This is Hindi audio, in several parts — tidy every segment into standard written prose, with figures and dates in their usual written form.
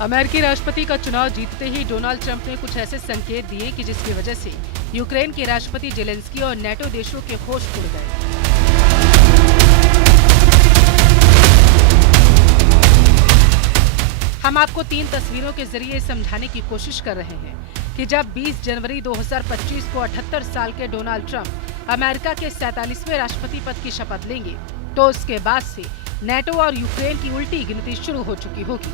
अमेरिकी राष्ट्रपति का चुनाव जीतते ही डोनाल्ड ट्रंप ने कुछ ऐसे संकेत दिए कि जिसकी वजह से यूक्रेन के राष्ट्रपति जेलेंस्की और नेटो देशों के होश उड़ गए। हम आपको 3 तस्वीरों के जरिए समझाने की कोशिश कर रहे हैं कि जब 20 जनवरी 2025 को 78 साल के डोनाल्ड ट्रंप अमेरिका के 47वें राष्ट्रपति पद की शपथ लेंगे, तो उसके बाद से नेटो और यूक्रेन की उल्टी गिनती शुरू हो चुकी होगी।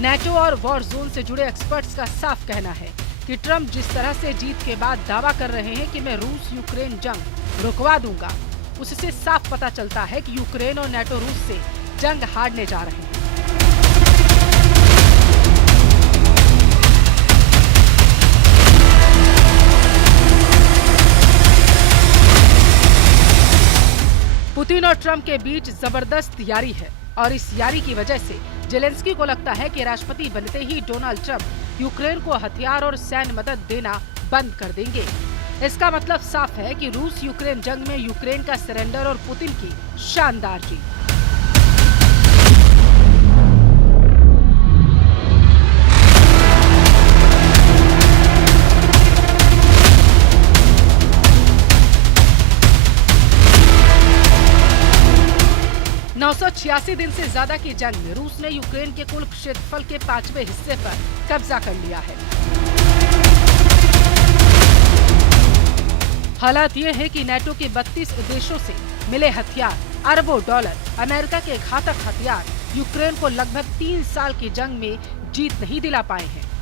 नेटो और वॉर जोन से जुड़े एक्सपर्ट्स का साफ कहना है कि ट्रंप जिस तरह से जीत के बाद दावा कर रहे हैं कि मैं रूस यूक्रेन जंग रुकवा दूंगा, उससे साफ पता चलता है कि यूक्रेन और नेटो रूस से जंग हारने जा रहे हैं। पुतिन और ट्रंप के बीच जबरदस्त यारी है और इस यारी की वजह से जेलेंस्की को लगता है कि राष्ट्रपति बनते ही डोनाल्ड ट्रंप यूक्रेन को हथियार और सैन्य मदद देना बंद कर देंगे। इसका मतलब साफ है कि रूस यूक्रेन जंग में यूक्रेन का सरेंडर और पुतिन की शानदार जीत। 986 दिन से ज्यादा की जंग में रूस ने यूक्रेन के कुल क्षेत्रफल के 5वें हिस्से पर कब्जा कर लिया है। हालात ये है कि नेटो के 32 देशों से मिले हथियार, अरबों डॉलर, अमेरिका के घातक हथियार यूक्रेन को लगभग 3 साल की जंग में जीत नहीं दिला पाए हैं।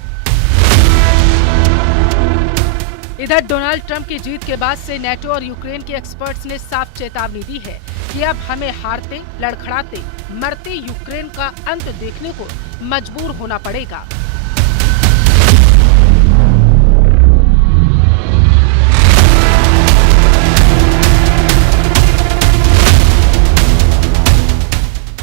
इधर डोनाल्ड ट्रंप की जीत के बाद से नेटो और यूक्रेन के एक्सपर्ट्स ने साफ चेतावनी दी है कि अब हमें हारते, लड़खड़ाते, मरते यूक्रेन का अंत देखने को मजबूर होना पड़ेगा।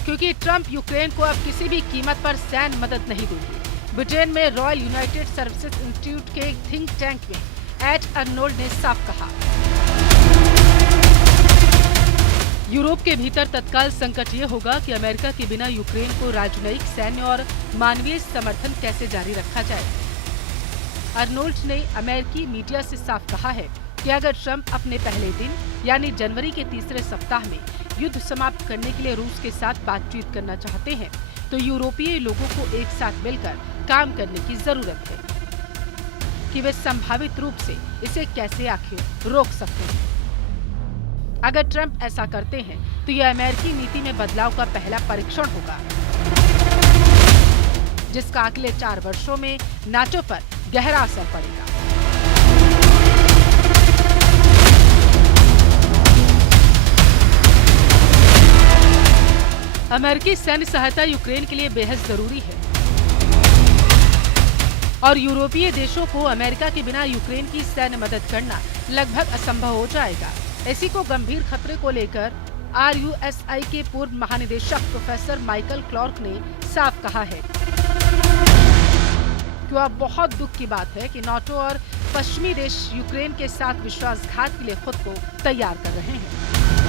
क्योंकि ट्रंप यूक्रेन को अब किसी भी कीमत पर सैन्य मदद नहीं देंगे। ब्रिटेन में रॉयल यूनाइटेड सर्विसेज इंस्टीट्यूट के थिंक टैंक में एच अर्नोल्ड ने साफ कहा, यूरोप के भीतर तत्काल संकट ये होगा कि अमेरिका के बिना यूक्रेन को राजनयिक, सैन्य और मानवीय समर्थन कैसे जारी रखा जाए। अर्नोल्ड ने अमेरिकी मीडिया से साफ कहा है कि अगर ट्रंप अपने पहले दिन यानी जनवरी के तीसरे सप्ताह में युद्ध समाप्त करने के लिए रूस के साथ बातचीत करना चाहते हैं, तो यूरोपीय लोगों को एक साथ मिलकर काम करने की जरूरत है कि वे संभावित रूप से इसे कैसे आखिर रोक सकते हैं। अगर ट्रंप ऐसा करते हैं तो यह अमेरिकी नीति में बदलाव का पहला परीक्षण होगा, जिसका अगले 4 वर्षों में नाटो पर गहरा असर पड़ेगा। अमेरिकी सैन्य सहायता यूक्रेन के लिए बेहद जरूरी है और यूरोपीय देशों को अमेरिका के बिना यूक्रेन की सैन्य मदद करना लगभग असंभव हो जाएगा। इसी को गंभीर खतरे को लेकर RUSI के पूर्व महानिदेशक प्रोफेसर माइकल क्लार्क ने साफ कहा है कि वह बहुत दुख की बात है कि नाटो और पश्चिमी देश यूक्रेन के साथ विश्वासघात के लिए खुद को तैयार कर रहे हैं।